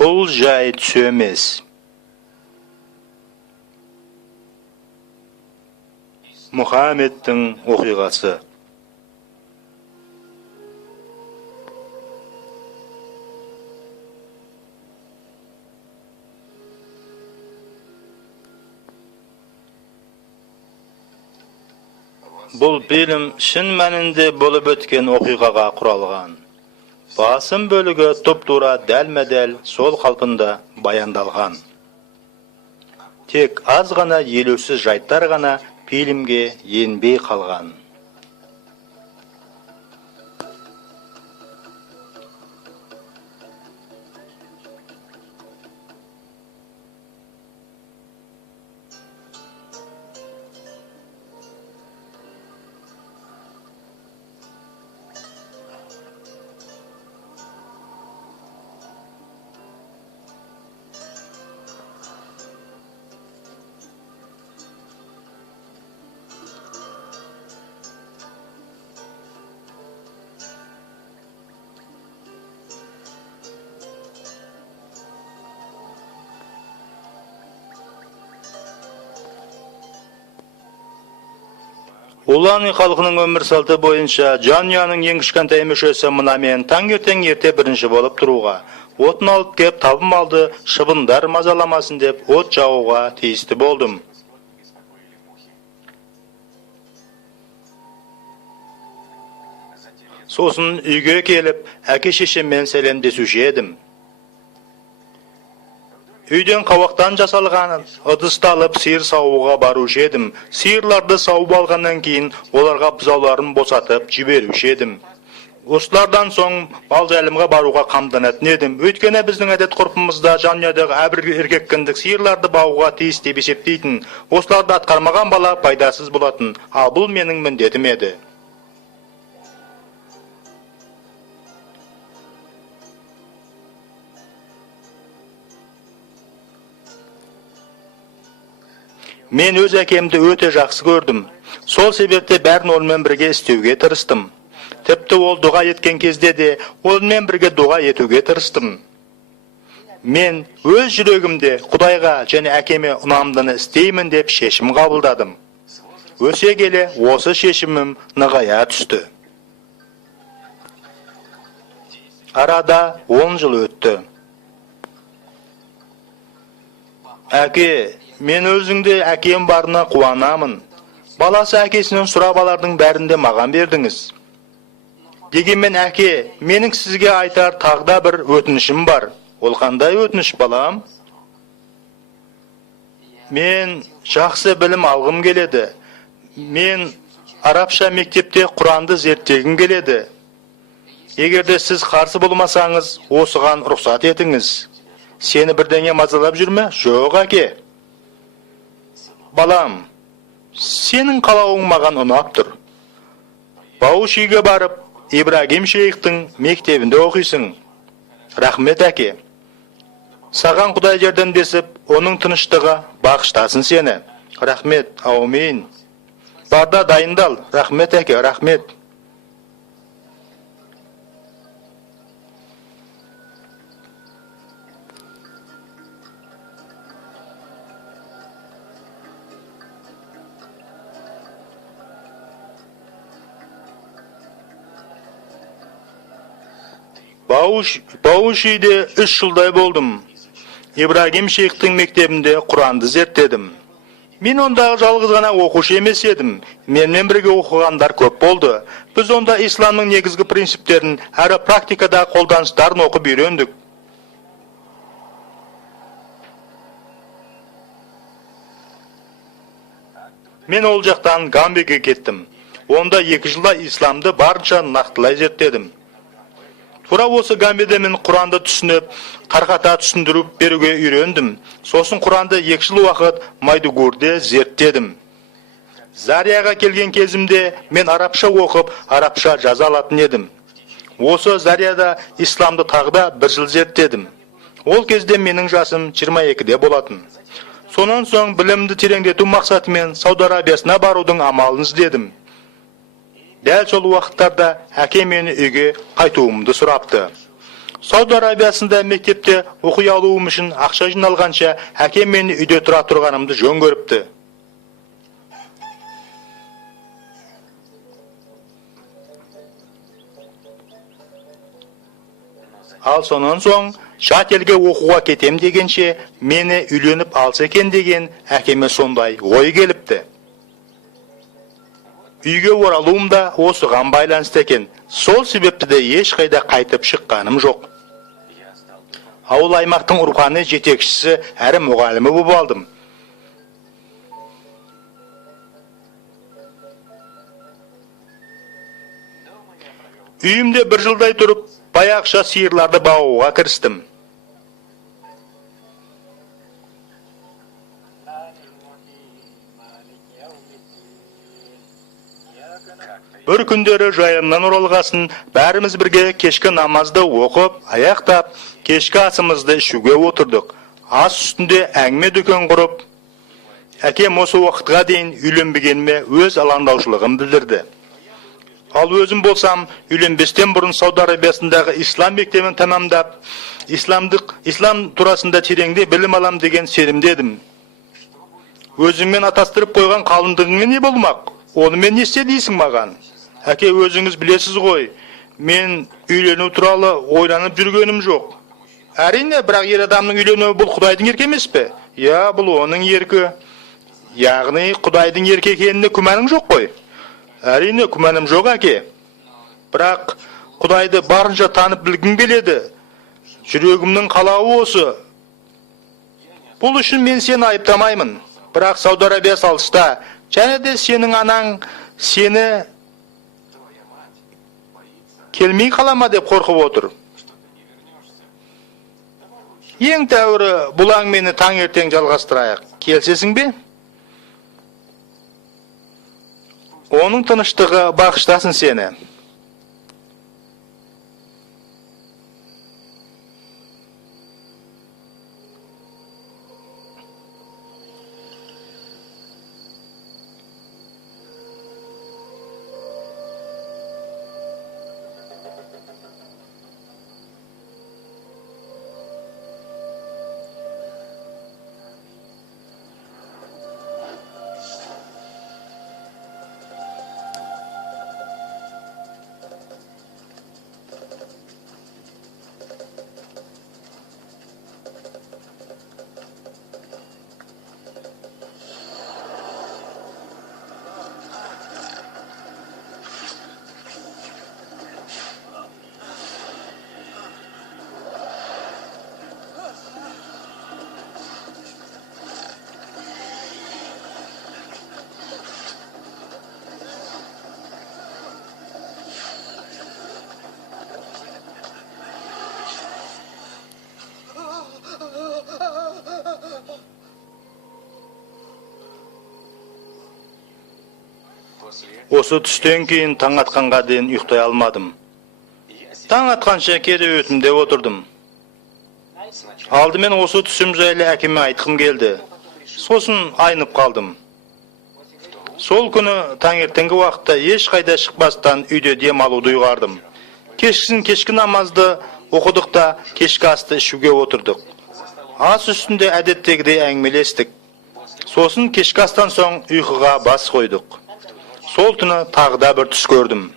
Бұл жай түсі емес. Мұхаммедтің оқиғасы. Бұл фильм шын мәнінде болып өткен оқиғаға құралған. Басым бөлігі тұп-тура дәлме-дәл сол қалпында баяндалған. Тек аз ғана елеусіз жайттар ғана фильмге енбей қалған. Уланы халқының өмір салты бойынша жанұяның ең кішкентай мүшесі мынамен таңертең ерте бірінші болып тұруға, отын алып кеп табым алды, шыбындар мазаламасын деп от жағуға тиісті болдым. Сосын үйге келіп, әке-шешеммен сәлемдесуші едім. Үйден қауақтан жасалған ыдысты алып сиыр саууға барушы едім. Сиырларды сауып алғаннан кейін оларға бұзауларын босатып жіберуші едім. Осылардан соң балжайылымға баруға қамданатын едім. Өйткені біздің әдет ғұрпымызда жанұядағы әрбір еркек кіндік сиырларды бағуға тиіс деп есептейтін. Осыларды атқармаған бала пайдасыз болатын. Ал бұл менің міндетім еді. Мен өз әкемді өте жақсы көрдім. Сол себепте бәрін онымен бірге істеуге тырыстым. Тіпті ол дұға еткен кезде де онымен бірге дұға етуге тырыстым. Мен өз жүрегімде Құдайға және әкеме ұнамдыны істеймін деп шешім қабылдадым. Өсе келе осы шешімім нығая түсті. Арада 10 жыл өтті. Әке, мен өзіңде әкем барына қуанамын. Баласы әкесінен сұрап алардың бәрінде маған бердіңіз. Дегенмен әке, менің сізге айтар тағда бір өтінішім бар. Ол қандай өтініш, балам? Мен жақсы білім алғым келеді. Мен арабша мектепте Құранды зерттегім келеді. Егерде сіз қарсы болмасаңыз, осыған рұқсат етіңіз. Сені бірдеңе мазалап жүрме? Жоқ, әке. Балам, сенің қалауың маған ұнап тұр. Баушиге барып, Ибрагим шейхтің мектебінде оқисың. Рахмет, әке. Саған Құдай жәрдемдесіп, оның тыныштығы бағыштасын сені. Рахмет, аумин. Барда дайындал. Рахмет, әке, рахмет. Баушиде 3 жылдай болдым. Ибрагим шейхтің мектебінде Құранды зерттедім. Мен ондағы жалғыз ғана оқушы емес едім. Менімен бірге оқығандар көп болды. Біз онда исламның негізгі принциптерін әрі практикада қолданыстарын оқып үйрендік. Мен ол жақтан Гамбиге кеттім. Онда 2 жылда исламды барынша нақтылай зерттедім. Тура осы Гамбиде мен Құранды түсініп, тарқата түсіндіріп беруге үйрендім. Сосын Құранды 2 жыл уақыт Майдугурде зерттедім. Зарияға келген кезімде мен арабша оқып, арабша жаза алатын едім. Осы Зарияда исламды тағда 1 жыл зерттедім. Ол кезде менің жасым 22-де болатын. Сонан соң білімді тереңдету мақсатымен Сауд Арабиясына барудың амалын іздедім. Дәл сол уақыттарда әке мені үйге қайтуымды сұрапты. Сауд Арабиясында мектепте оқи алуым үшін ақша жиналғанша әкем мені үйде тұра тұрғанымды жөн көріпті. Ал сонан соң жат елге оқуға кетем дегенше мені үйленіп алса екен деген әкеме сондай ой келіпті. Үйге оралуым да осыған байланысты екен. Сол себепті де ешқайда қайтып шыққаным жоқ. Ауыл аймақтың рухани жетекшісі әрі мұғалімі болып алдым. Үйімде бір жылдай тұрып, баяғыша сиырларды бағуға кірістім. Бір күндері жайымнан оралғасын, бәріміз бірге кешкі намазды оқып, аяқтап, кешкі асымызды ішуге отырдық. Ас үстінде әңгіме дүкен құрып, әкем осы уақытқа дейін үйленбегеніме өз алаңдаушылығын білдірді. Ал өзім болсам, үйленбестен бұрын Сауд Арабиясындағы ислам мектебін тәмамдап, ислам турасында тереңде білім алам деген сенімдедім. Өзіңмен атастырып қойған қалыңдығыңмен не болмақ? Онымен не істе дейсің маған? Әке, өзіңіз білесіз ғой, мен үйлену туралы ойланып жүргенім жоқ. Әрине, бірақ ер адамның үйленуі бұл Құдайдың еркі емес пе? Я, бұл оның еркі. Яғни, Құдайдың еркі екеніне күмәнің жоқ қой. Әрине, күмәнім жоқ, әке. Бірақ Құдайды барынша танып білгім келеді. Жүрегімнің қалауы осы. Бұл үшін мен сені айыптамаймын. Бірақ Сауд Арабиясы алыста, және де сенің анаң сені келмей қалама деп қорқып отыр. Ең тәуірі, бұл әңгімені таңертең жалғастырайық. Келсесің бе? Оның тыныштығы бағыштасын сені. Осы түстен кейін таң атқанға дейін ұйықтай алмадым. Таң атқанша кереуетімде отырдым. Алдымен осы түсім жайлы әкеме айтқым келді. Сосын айнып қалдым. Сол күні таңертеңгі уақытта ешқайда шықпастан үйде демалуды ұйғардым. Кешкісін кешкі намазды оқыдық та кешкі асты ішуге отырдық. Ас үстінде әдеттегідей әңгімелестік. Сосын кешкі астан соң ұйқыға бас қойдық. Сол түні тағы да бір түс көрдім.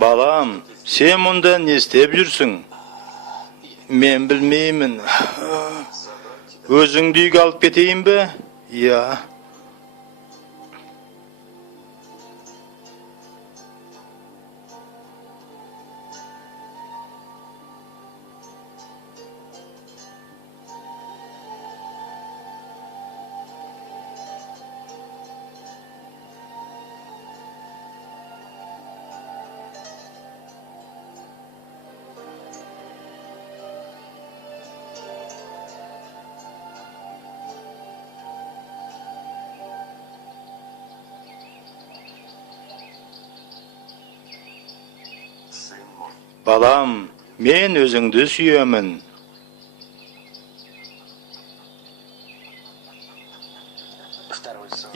Балам, сен мұнда не істеп жүрсің? Мен білмеймін. Өзіңді үйге алып кетейін бе? Ya. Balam, men özüңді sүйемін.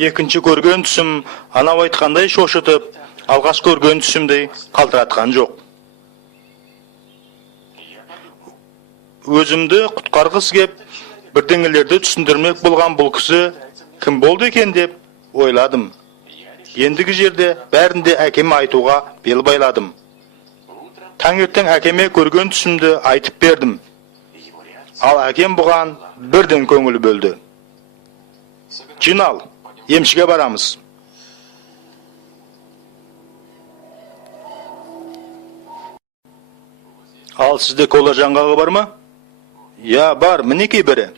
Екінші көрген түсім анау айтқандай шошытып, алғаш көрген түсімдей қалтыратқан жоқ. Өзімді құтқарғысы кеп, бірдеңелерді түсіндірмек болған бұл кісі кім болды екен деп ойладым. Ендігі жерде бәрінде әкеме айтуға бел байладым. Таңертең әкеме көрген түсімді айтып бердім. Ал әкем бұған бірден көңіл бөлді. Жинал, емшіге барамыз. Ал сізде кола жаңғағы бар ма? Я, бар, мінекей бірі.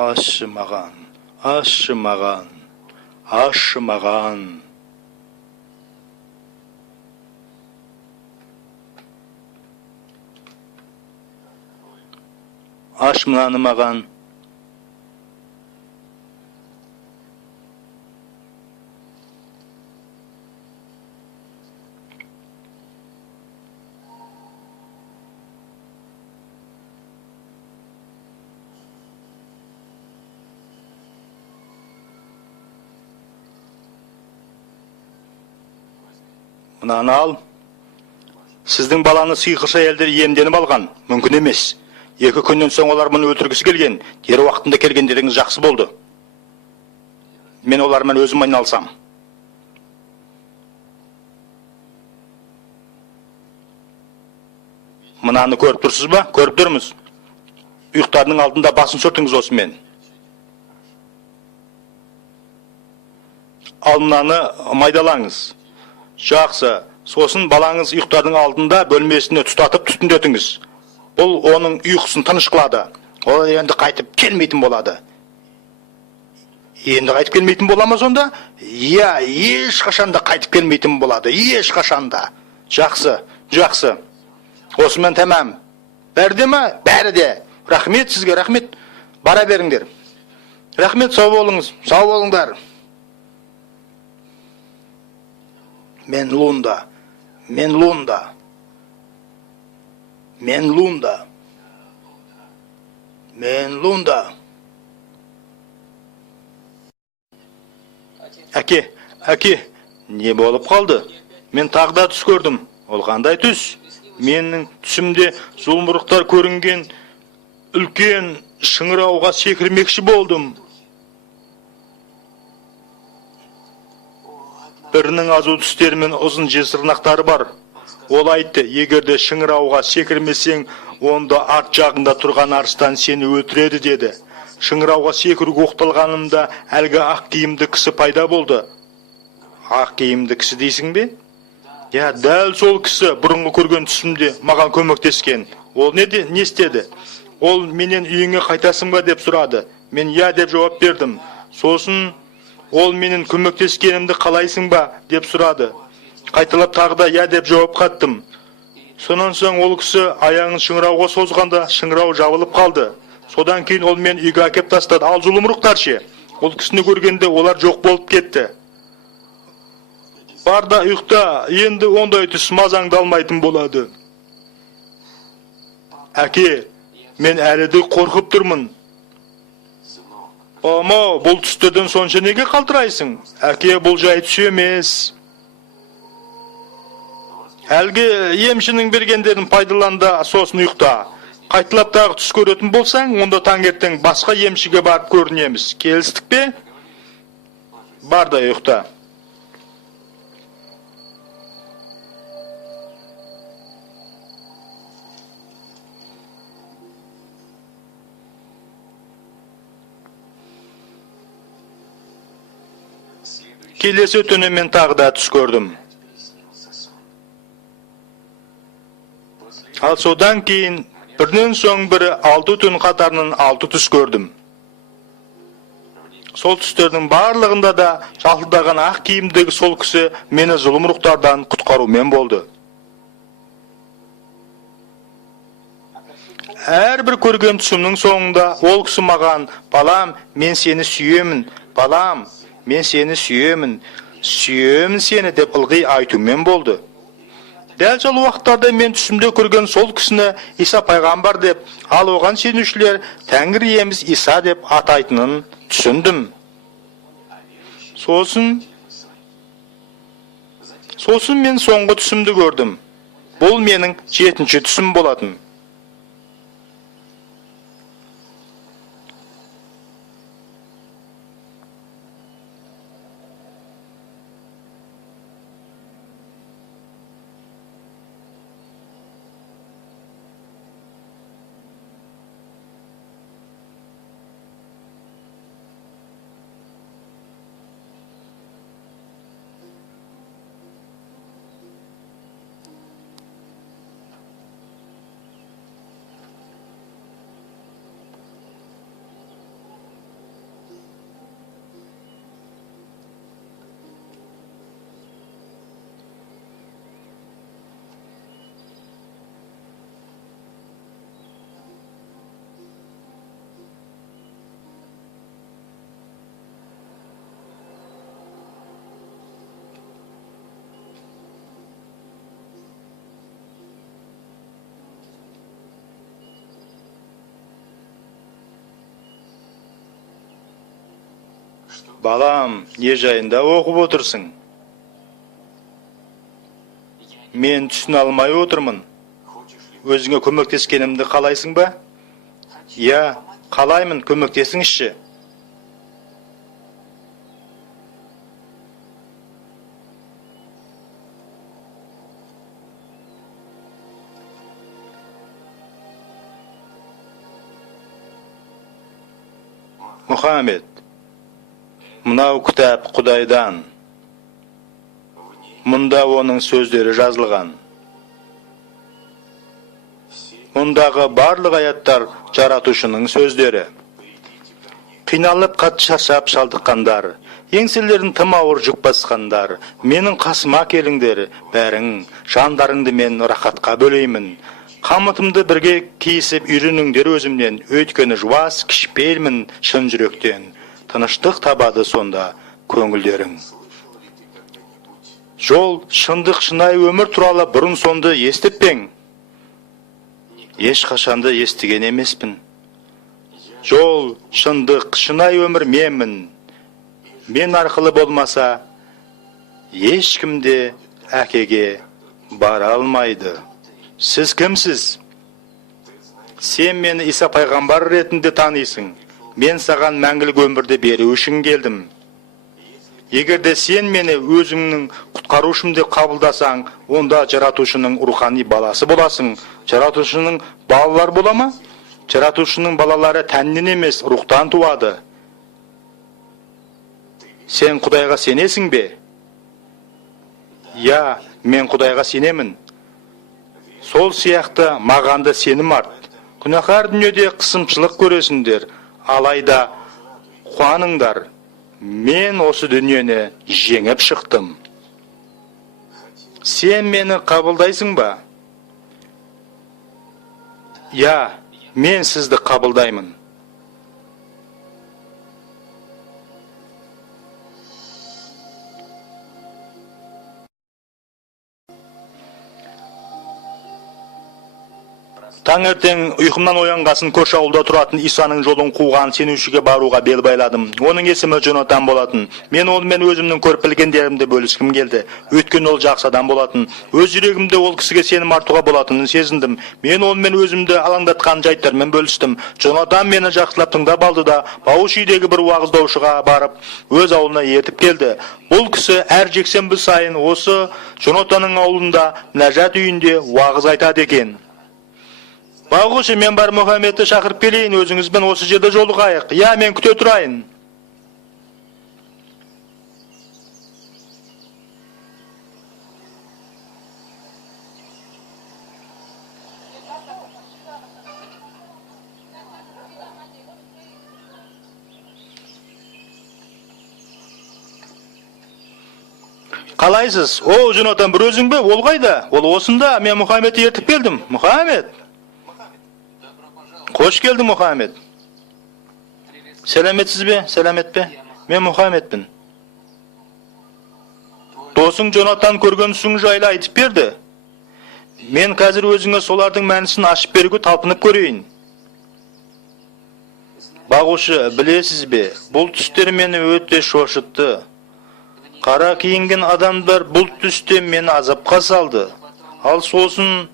Ашы маған, ашы маған, ашы маған. Аш мынаны маған. Мынаны ал. Сіздің баланы сиқыршы әйелдер емденіп алған. Мүмкін емес. 2 күннен соң олар мұны өлтіргісі келген. Дер уақытында келгендеріңіз жақсы болды. Мен олармен өзім айналсам. Мынаны көріп тұрсыз ба? Көріп тұрмыз. Ұйықтардың алдында басын сүртіңіз осымен. Ал мынаны майдалаңыз. Жақсы. Сосын балаңыз ұйықтардың алдында бөлмесіне тұтатып түтіндетіңіз. Бұл оның ұйқысын тыныш қылады. Ол енді қайтып келмейтін болады. Енді қайтып келмейтін бола ма сонда? Я, ешқашанда қайтып келмейтін болады. Ешқашанда. Жақсы, жақсы. Осымен тәмам. Бәрде ма? Бәрі де. Рахмет сізге, рахмет. Бара беріңдер. Рахмет, сау болыңыз. Сау болыңдар. Мен Лунда. Мен Лунда. Мен Лунда. Мен Лунда. Әке, не болып қалды? Мен тағда түс көрдім. Ол қандай түс? Менің түсімде зұлымдықтар көрінген үлкен шыңырауға секірмекші болдым. Бірінің азу түстері мен ұзын жесірнақтары бар. Ол айтты, егерде шыңырауға секірмесең, онда арт жағында тұрған арыстан сені өлтіреді деді. Шыңырауға секіруге оқталғанымда әлгі ақ киімді кісі пайда болды. Ақ киімді кісі дейсің бе? Я, дәл сол кісі бұрынғы көрген түсімде маған көмектескен. Ол не істеді? Ол менен үйіңе қайтасың ба деп сұрады. Мен я деп жауап бердім. Сосын ол менен көмектескенімді қалайсың ба деп сұрады. Қайталап тағы да я деп жауап қаттым. Сонан соң ол кісі аяғын шыңырауға созғанда шыңырау жабылып қалды. Содан кейін ол мен үйге әкеп тастады. Ал зұлымдықтар ше? Ол кісіні көргенде олар жоқ болып кетті. Бар да ұйықта, енді ондай түс мазаңды алмайтын болады. Әке, мен әлі де қорқып тұрмын. Омо, бұл түстерден сонша неге қалтырайсың? Әке, бұл жай түс емес. Әлгі емшінің бергендерін пайдаланда, сосын ұйықта. Қайталап тағы түс көретін болсаң, онда таңертең басқа емшіге барып көрінеміз. Келістік пе? Бар да ұйықта. Келесі түні мен тағы да түс көрдім. Ал содан кейін бірінен соң бірі 6 түн қатарынан 6 түс көрдім. Сол түстердің барлығында да жалтылдаған ақ киімдегі сол кісі мені зұлым рухтардан құтқарумен болды. Әрбір көрген түсімнің соңында ол кісі маған: балам, мен сені сүйемін, балам, мен сені сүйемін, сүйемін сені деп ылғи айтумен болды. Дәл сол уақыттарда мен түсімде көрген сол кісіні Иса пайғамбар деп, ал оған сенушілер Тәңір иеміз Иса деп атайтынын түсіндім. Сосын мен соңғы түсімді көрдім. Бұл менің 7-ші түсім болатын. Балам, не жайында оқып отырсың? Мен түсін алмай отырмын. Өзіңе көмектескенімді қалайсың ба? Я, қалаймын, көмектесіңізші. Мұхаммед, мынау кітап Құдайдан. Мұнда оның сөздері жазылған. Мұндағы барлық аяттар жаратушының сөздері. Қиналып қатты шаршап шалдыққандар, еңселерін тым ауыр жүк басқандар, менің қасыма келіңдер, бәрің жандарыңды мен рахатқа бөлеймін. Қамытымды бірге киісіп үйреніңдер өзімнен, өйткені жуас кішіпейілмін шын жүректен. Тыныштық табады сонда көңілдерің. Жол, шындық, шынайы өмір туралы бұрын сонды естіп пең? Ешқашанды естіген емеспін. Жол, шындық, шынайы өмір менмін. Мен арқылы болмаса, ешкімде әкеге бара алмайды. Сіз кімсіз? Сен мені Иса пайғамбар ретінде танисың. Мен саған мәңгілік өмірді беру үшін келдім. Егерде сен мені өзіңнің құтқарушым деп қабылдасаң, онда жаратушының рухани баласы боласың. Жаратушының балалар бола ма? Жаратушының балалары тәннен емес, рухтан туады. Сен Құдайға сенесің бе? Я, мен Құдайға сенемін. Сол сияқты маған да сенім арт. Күнәһар дүниеде қысымшылық көресіңдер, алайда қуаныңдар. Мен осы дүниені жеңіп шықтым. Сен мені қабылдайсың ба? Я, мен сізді қабылдаймын. Таңертең ұйқымнан оянғасын көрші ауылда тұратын Исаның жолын қуған сенушіге баруға бел байладым. Оның есімі Джонатан болатын. Мен онымен өзімнің көріп білгендерімді бөліскім келді. Өйткені ол жақсы адам болатын. Өз жүрегімде ол кісіге сенім артуға болатынын сезіндім. Мен онымен өзімді алаңдатқан жайттармен бөлістім. Джонатан мені жақсылап тыңдап алды да Бауыш үйдегі бір уағыздаушыға барып, өз ауылына ертіп келді. Бұл кісі әр жексенбі сайын осы Джонатанның ауылында мінәжат үйінде уағыз айтады екен. Бауыш, мен бар Мұхаммедті шақырып келейін, өзіңізбен осы жерде жолығайық. Я, мен күте тұрайын. Қалайсыз? О, Джонатан, бір өзің бе? Ол қайда? Ол осында, мен Мұхаммедті ертіп келдім. Мұхаммед? Қош келдің, Мұхаммед. Сәлеметсіз бе? Сәлемет пе? Мен Мұхаммедпін. Досың Джонатан көрген түсің жайлы айтып берді. Мен қазір өзіңе солардың мәнісін ашып беруге талпынып көрейін. Бағушы, білесіз бе? Бұл түстер мені өте шошытты. Қара киінген адамдар бұл түсте мені азапқа салды. Ал сосын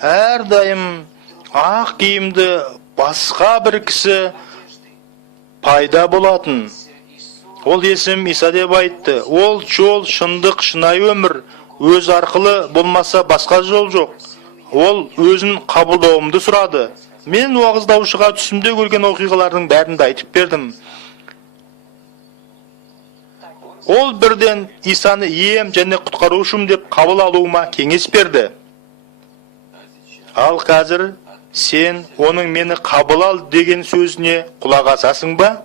әрдайым ақ киімді басқа бір кісі пайда болатын. Ол есім Иса деп айтты. Ол жол шындық, шынайы өмір. Өз арқылы болмаса басқа жол жоқ. Ол өзін қабылдауымды сұрады. Мен уағыздаушыға түсімде көрген оқиғалардың бәрін айтып бердім. Ол бірден Исаны ием және құтқарушым деп қабыл алуыма кеңес берді. Ал қазір сен оның мені қабыл ал деген сөзіне құлақ асасың ба?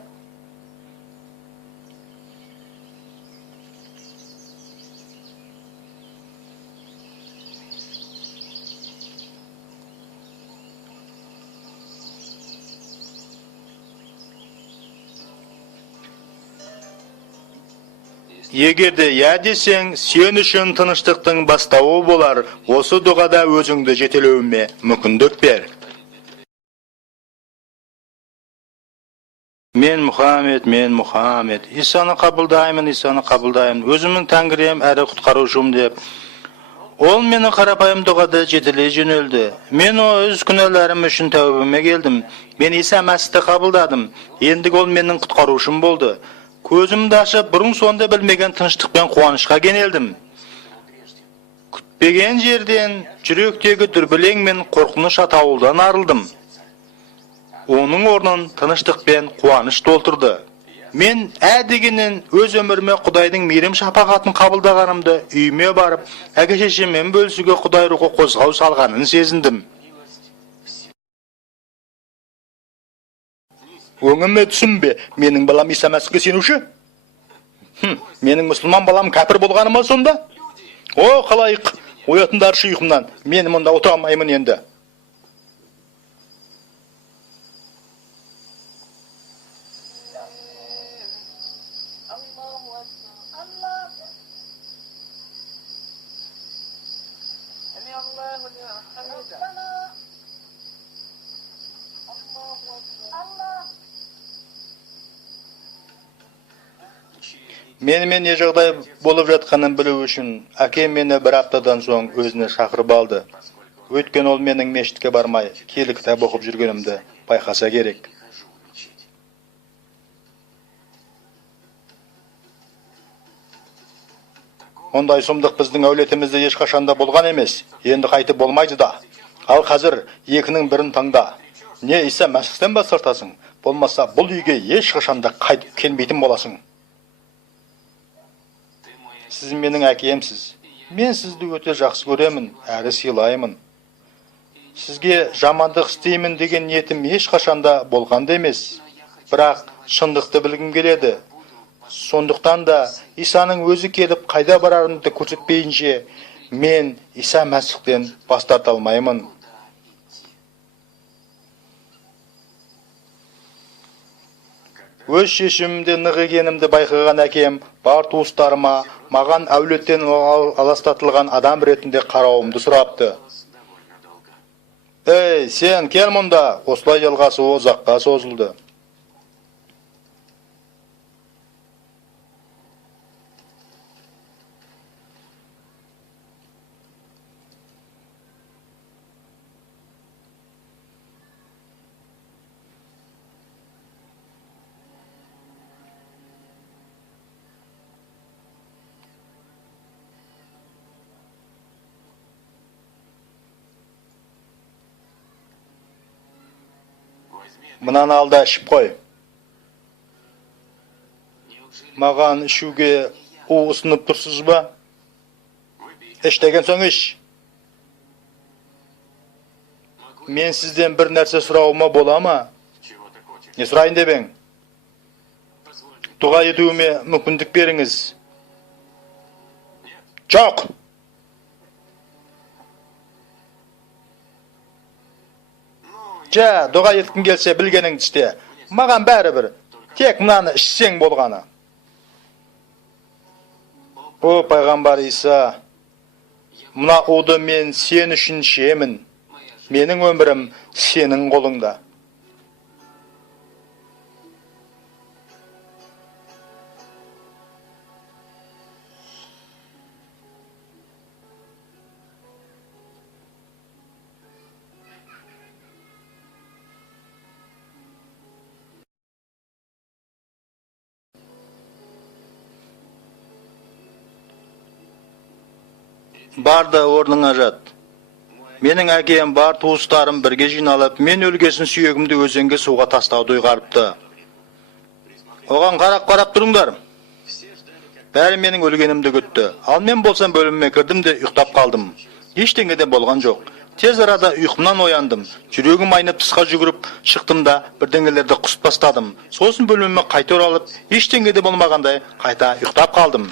Егерде я десең, сен үшін тыныштықтың бастауы болар. Осы дұғада өзіңді жетелеуіме мүмкіндік бер. Мен Мұхаммед. Исаны қабылдаймын. Өзімнің тәңірем әрі құтқарушым деп. Ол мені қарапайым дұғада жетелей жөнелді. Мен өз күнәларым үшін тәубеме келдім. Мен Иса Мәсіхті қабылдадым. Ендігі ол менің құтқарушым болды. Көзімді ашып, бұрын сонда білмеген тыныштықпен қуанышқа кенелдім. Күтпеген жерден жүректегі дүрбелең мен қорқыныш атаулыдан арылдым. Оның орнын тыныштықпен қуаныш толтырды. Мен дегеннен өз өміріме Құдайдың мейірім шапағатын қабылдағанымды үйіме барып, әке-шешеммен бөлісуге Құдай рухы қозғау салғанын сезіндім. Өңіме түсінбе, менің балам Иса Мәсіхке сенуші? Менің мұсылман балам кәпір болғаны ма сонда? О, қалайық, оятындаршы ұйқымнан, мен мұнда отыра алмаймын енді. Менімен не жағдай болып жатқанын білу үшін әкем мені бір аптадан соң өзіне шақырып алды. Өйткені ол менің мешітке бармай, киелі кітап оқып жүргенімді байқаса керек. Ондай сұмдық біздің әулетімізде ешқашанда болған емес, енді қайтып болмайды да. Ал қазір екінің бірін таңда. Не Иса Мәсіхтен бас тартасың, болмаса бұл үйге ешқашанда қайтып келмейтін боласың. Сіз менің әкемсіз. Мен сізді өте жақсы көремін, әрі сыйлаймын. Сізге жамандық істеймін деген ниетім ешқашанда болғанда емес. Бірақ шындықты білгім келеді. Сондықтан да Исаның өзі келіп қайда барарымды көрсетпейінше, мен Иса Мәсіхтен бас тарта алмаймын. Өз шешімімде нық екенімді байқаған әкем бар туыстарыма маған әулеттен аластатылған адам ретінде қарауымды сұрапты. Ey, sen kel munda. Осылай жалғасы ұзаққа созылды. Мынаны алда ішіп қой. Маған ішуге ұсынып тұрсыз ба? Іш деген соң іш. Мен сізден бір нәрсе сұрауыма бола ма? Не сұрайын деп ең? Дұға етуіме мүмкіндік беріңіз. Жоқ. Дұға еткің келсе білгеніңді істе. Маған бәрі бір. Тек мынаны ішсең болғаны. О, пайғамбар Иса, мына уды мен сен үшін ішемін. Менің өмірім сенің қолыңда. Барды орныңа жат. Менің әкем бар туыстарым бірге жиналып, мен өлгесін сүйегімді өзенге суға тастауды ұйғарыпты. Оған қарап тұрыңдар. Бәрі менің өлгенімді күтті. Ал мен болсам бөліміме кірдім де ұйықтап қалдым. Ештеңе де болған жоқ. Тез арада ұйқымнан ояндым. Жүрегім айнып тысқа жүгіріп шықтым да бірдеңелерді құсып тастадым. Сосын бөліміме қайта оралып, ештеңе де болмағандай қайта ұйықтап қалдым.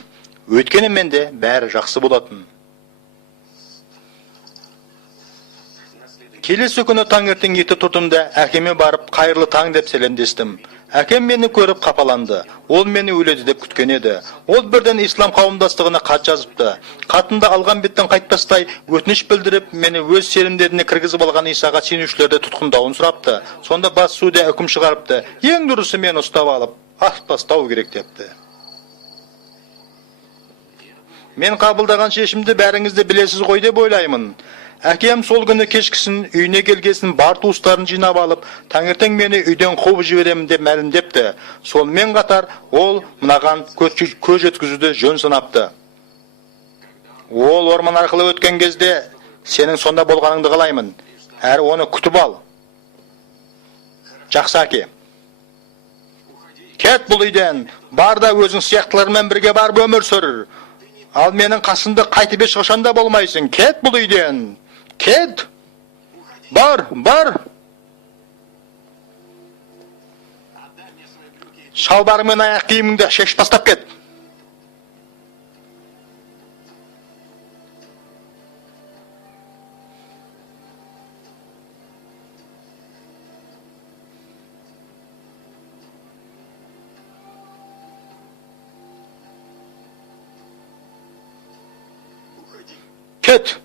Өйткені менде бәрі жақсы болатын. Келесі күні таңертең ерте тұрдым да әкеме барып қайырлы таң деп сәлемдестім. Әкем мені көріп қапаланды. Ол мені өледі деп күткен еді. Ол бірден ислам қауымдастығына хат жазыпты. Хатында алған беттен қайтпастай өтініш білдіріп, мені өз сенімдеріне кіргізіп алған Исаға сенушілерді тұтқындауын сұрапты. Сонда бас судья үкім шығарыпты. Ең дұрысы мені ұстап алып, атып тастау керек депті. Мен қабылдаған шешімді бәріңізді білесіз ғой деп ойлаймын. Әкем сол күні кешкісін үйіне келгесін бар туыстарын жинап алып, таңертең мені үйден қуып жіберемін деп мәлімдепті. Сонымен қатар ол мынаған көз жеткізуді жөн санапты. Ол орман арқылы өткен кезде сенің сонда болғаныңды қалаймын. Әрі оны күтіп ал. Жақсы әке. Кет бұл үйден. Бар да өзің сияқтылармен бірге барып өмір сүр. Ал менің қасымда қайтып ешқашан да болмайсың. Кет бұл үйден. Кет! Бар! Шалбарың мен аяқ киіміңді шешіп тастап кет. Kit.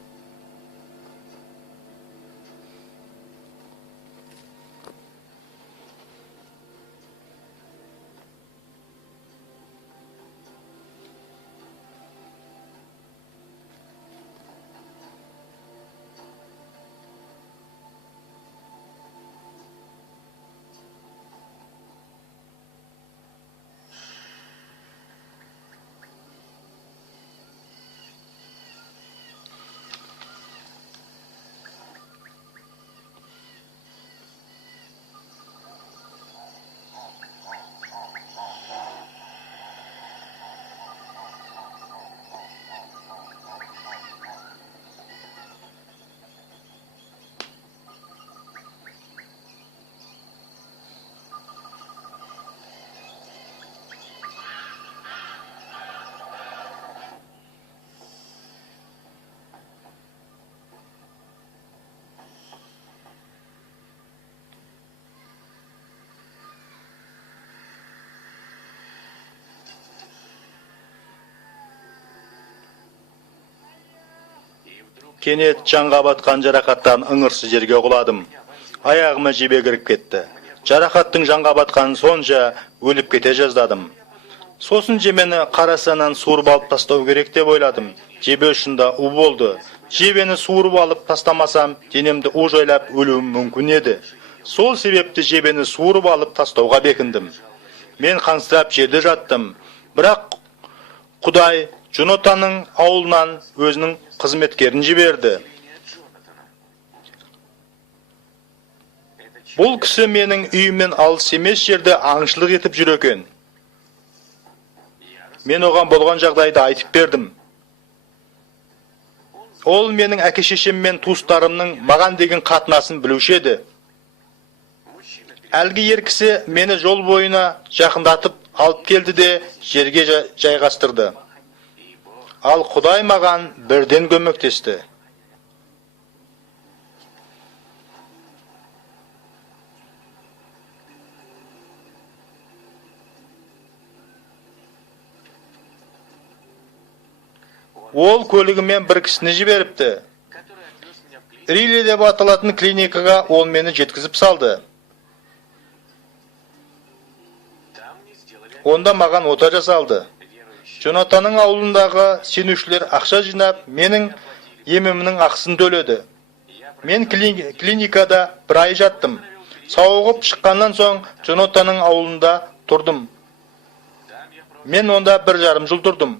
Kenet жанға батқан жарақаттан ыңырсыз жерге құладым. Аяғыма жебе кіріп кетті. Жарақаттың жанға батқанын сонша өліп кете жаздадым. Сосын жебені қарасанан суырып алып тастау керек деп ойладым. Жебе ұшында у болды. Жебені суырып алып тастамасам, денемді у жайлап өлуім мүмкін еді. Сол себепті жебені суырып алып тастауға бекіндім. Мен қансырап жерде жаттым. Бірақ Құдай Джонатанның ауылынан өзінің қызметкерін жіберді. Бұл кісі менің үйімнен алыс емес жерде аңшылық етіп жүр екен. Мен оған болған жағдайды айтып бердім. Ол менің әке-шешем мен туыстарымның маған деген қатынасын білуші еді. Әлгі ер кісі мені жол бойына жақындатып алып келді де жерге жайғастырды. Ал Құдай маған бірден көмектесті. Ол көлігімен бір кісіні жіберіпті. Рилли деп аталатын клиникаға ол мені жеткізіп салды. Онда маған ота жасалды. Джонатанның ауылындағы сенушілер ақша жинап, менің емімнің ақысын төледі. Мен клиникада бір ай жаттым. Сауығып шыққаннан соң Джонатанның ауылында тұрдым. Мен онда 1,5 жыл тұрдым.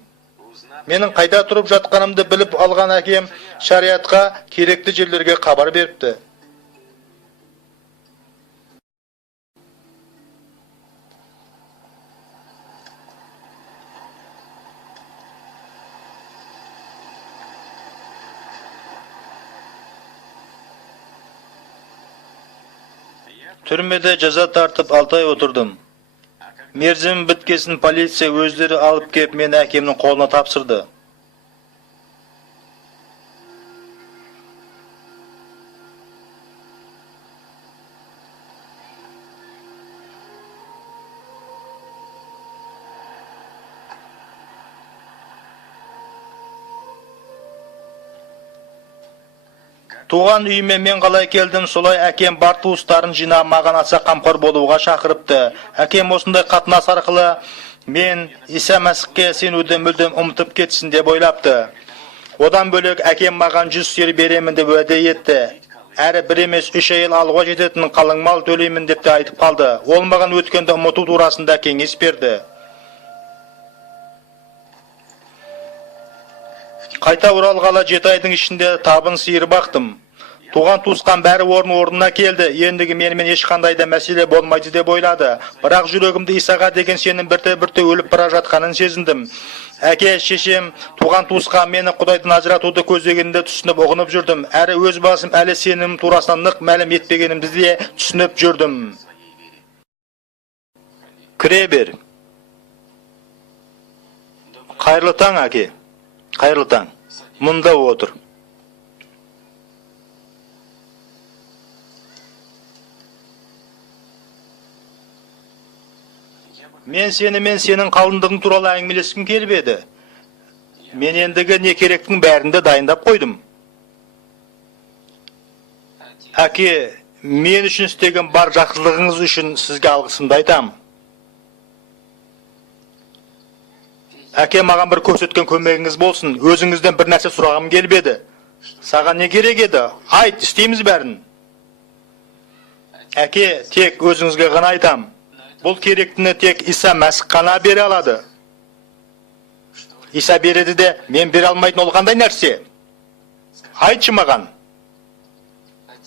Менің қайда тұрып жатқанымды біліп алған әкем шариатқа керекті жерлерге хабар беріпті. Түрмеде жаза тартып 6 ай отырдым. Мерзім біткесін полиция өздері алып кеп мені әкемнің қолына тапсырды. Туған үйіме мен қалай келдім, солай әкем бар туыстарын жинап маған аса қамқор болуға шақырыпты. Әкем осындай қатынас арқылы мен Иса Мәсіхке сенуді мүлдем ұмытып кетсін деп ойлапты. Одан бөлек әкем маған 100 сиыр беремін деп уәде етті. Әрі бір емес 3 айыл алуға жететін қалың мал төлеймін деп те айтып қалды. Ол маған өткенді ұмыту турасында кеңес берді. Қайта оралғалы 7 айдың ішінде табын сиыр бақтым. Туған туысқан бәрі орнына келді. Ендігі менімен ешқандай да мәселе болмайды деп ойлады. Бірақ жүрегімді Исаға деген сенім бірте-бірте өліп бара жатқанын сезіндім. Әке, шешем, туған туысқан мені Құдайдан ажыратуды көздегенде түсініп ұғынып жүрдім. Әрі өз басым әлі сенім турасынан нық мәлім етпегенімді де түсініп жүрдім. Кіре бер. Қайырлы таң, әке. Қайырлы таң. Мұнда отыр. Мен сенің қалыңдығың туралы әңгімелескім келіп еді. Мен ендігі не керектің бәрінде дайындап қойдым. Әке, мен үшін істеген бар жақсылығыңыз үшін сізге алғысымды айтам. Әке, маған бір көрсеткен көмегіңіз болсын. Өзіңізден бір нәрсе сұрағым келіп еді. Саған не керек еді? Айт, істейміз бәрін. Әке, тек өзіңізге ғана айтам. Бұл керектіні тек Иса Мәсіх қана бере алады. Иса береді де, мен бере алмайтын ол қандай нәрсе? Айтшы маған.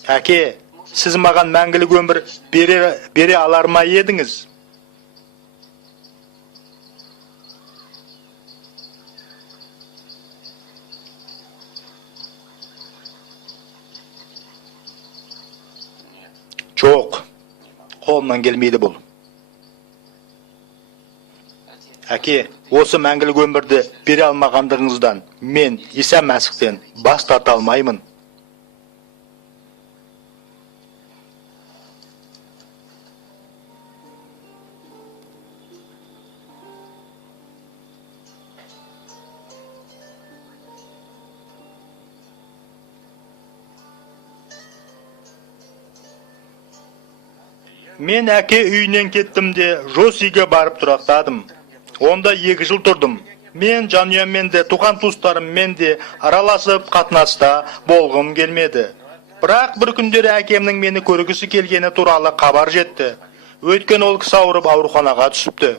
Әке, сіз маған мәңгілік өмір бере алар ма едіңіз? Жоқ, қолымнан келмейді бұл. Әке, осы мәңгілік өмірді бере алмағандығыңыздан мен Иса Мәсіхтен бас тарта алмаймын. Мен әке үйінен кеттім де Жосиге барып тұрақтадым. Онда 2 жыл тұрдым. Мен жанұяммен де, туған туыстарыммен де араласып қатынаста болғым келмеді. Бірақ бір күндері әкемнің мені көргісі келгені туралы хабар жетті. Өйткені ол кісі ауырып ауруханаға түсіпті.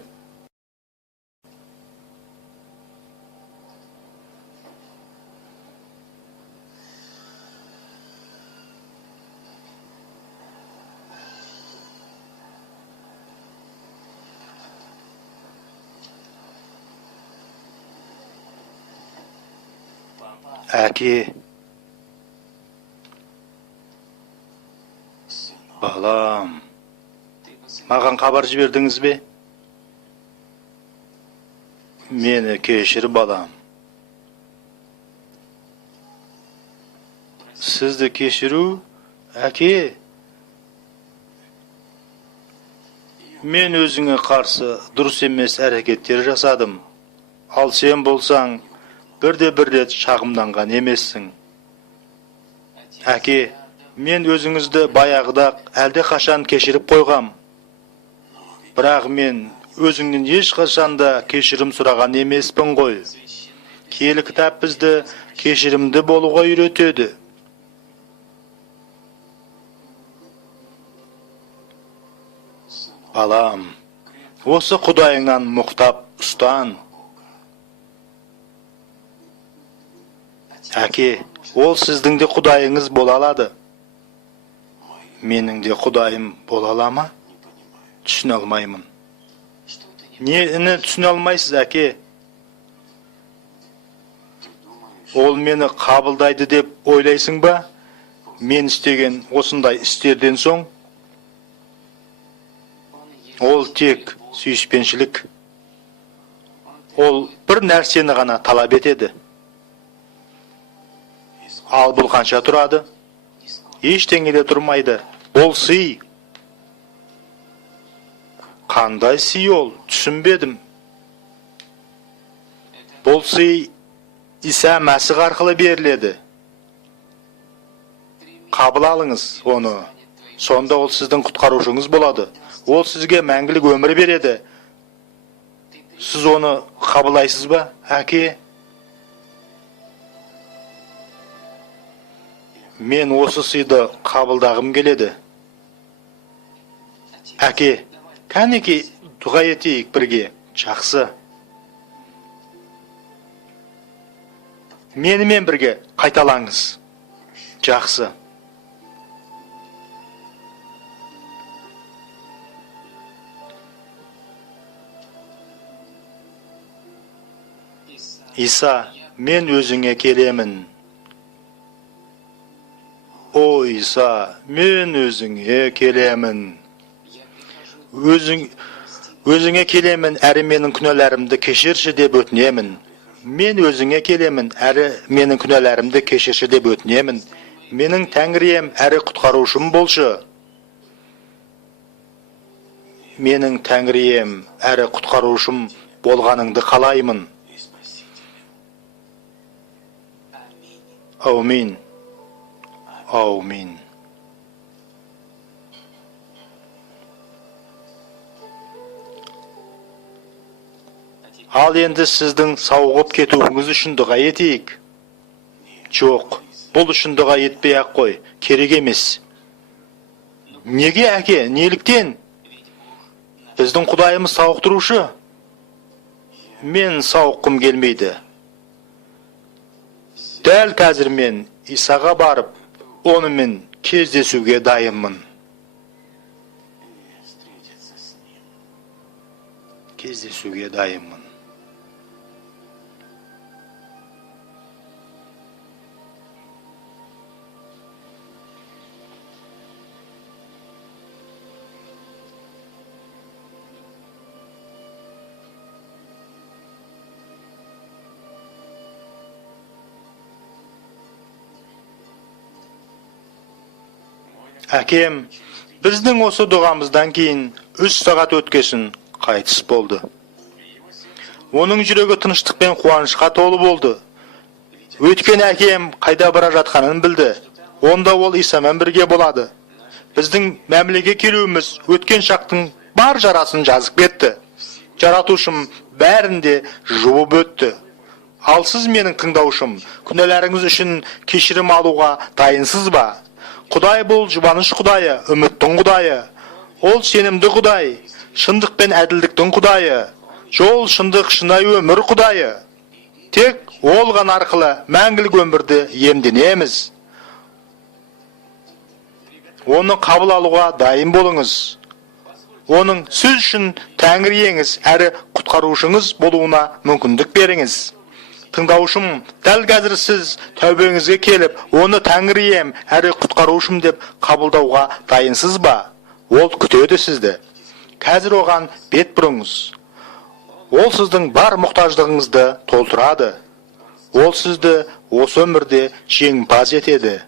Әке, балам, маған хабар жібердіңіз бе? Мені кешір, балам. Сізді кешіру, әке? Мен өзіңе қарсы дұрыс емес әрекеттер жасадым. Ал сен болсаң, бірде бір рет шағымданған емессің. Әке, мен өзіңізді баяғыда әлде қашан кешіріп қойғам. Бірақ мен өзіңнен ешқашанда кешірім сұраған емеспін ғой. Киелі кітап бізді кешірімді болуға үйретеді. Балам, осы Құдайыңнан мұқтап ұстан. Әке, ол сіздің де Құдайыңыз бола алады. Менің де Құдайым бола ала ма? Түсіне алмаймын. Нені түсіне алмайсыз, әке? Ол мені қабылдайды деп ойлайсың ба? Мен істеген осындай істерден соң? Ол тек сүйіспеншілік. Ол бір нәрсені ғана талап етеді. Ал бұл қанша тұрады? Ештеңе де тұрмайды. Ол сый. Қандай сый ол? Түсінбедім. Бұл сый Иса Мәсіх арқылы беріледі. Қабыл алыңыз оны. Сонда ол сіздің құтқарушыңыз болады. Ол сізге мәңгілік өмір береді. Сіз оны қабылдайсыз ба, әке? Мен осы сыйды қабылдағым келеді. Әке, кәнеки дұға етейік бірге. Жақсы. Менімен бірге қайталаңыз. Жақсы. Иса, мен өзіңе келемін. О, Иса, мен өзіңе келемін. Өзіңе келемін, әрі менің күнәларымды кешірші деп өтінемін. Мен өзіңе келемін, әрі менің күнәларымды кешірші деп өтінемін. Менің Тәңірем, әрі құтқарушым болшы. Менің Тәңірем, әрі құтқарушым болғаныңды қалаймын. Аумин. Аумин. Ал енді сіздің сауығып кетуіңіз үшін дұға етейік. Жоқ, бұл үшін дұға етпей ақ қой, керек емес. Неге, әке? Неліктен? Біздің Құдайымыз сауықтырушы. Мен сауыққым келмейді. Дәл қазір мен Исаға барып, онымен кездесуге дайынмын. Кездесуге дайынмын. Әкем, біздің осы дұғамыздан кейін 3 сағат өткесін қайтыс болды. Оның жүрегі тыныштық пен қуанышқа толы болды. Өйткені әкем қайда бара жатқанын білді. Онда ол Исамен бірге болады. Біздің мәмілеге келуіміз өткен шақтың бар жарасын жазып кетті. Жаратушым бәрінде жуып өтті. Ал сіз менің тыңдаушым, күнәларыңыз үшін кешірім алуға дайынсыз ба? Құдай бұл жұбаныш Құдайы, үміттің Құдайы. Ол сенімді Құдай, шындық пен әділдіктің Құдайы. Жол, шындық, шынайы өмір Құдайы. Тек ол ғана арқылы мәңгілік өмірді иемденеміз. Оны қабыл алуға дайын болыңыз. Оның сіз үшін Тәңір иеңіз әрі құтқарушыңыз болуына мүмкіндік беріңіз. Тыңдаушым, дәл қазір сіз тәубеңізге келіп, оны Тәңір ием әрі құтқарушым деп қабылдауға дайынсыз ба? Ол күтеді сізді. Қазір оған бет бұрыңыз. Ол сіздің бар мұқтаждығыңызды толтырады. Ол сізді осы өмірде жеңімпаз етеді.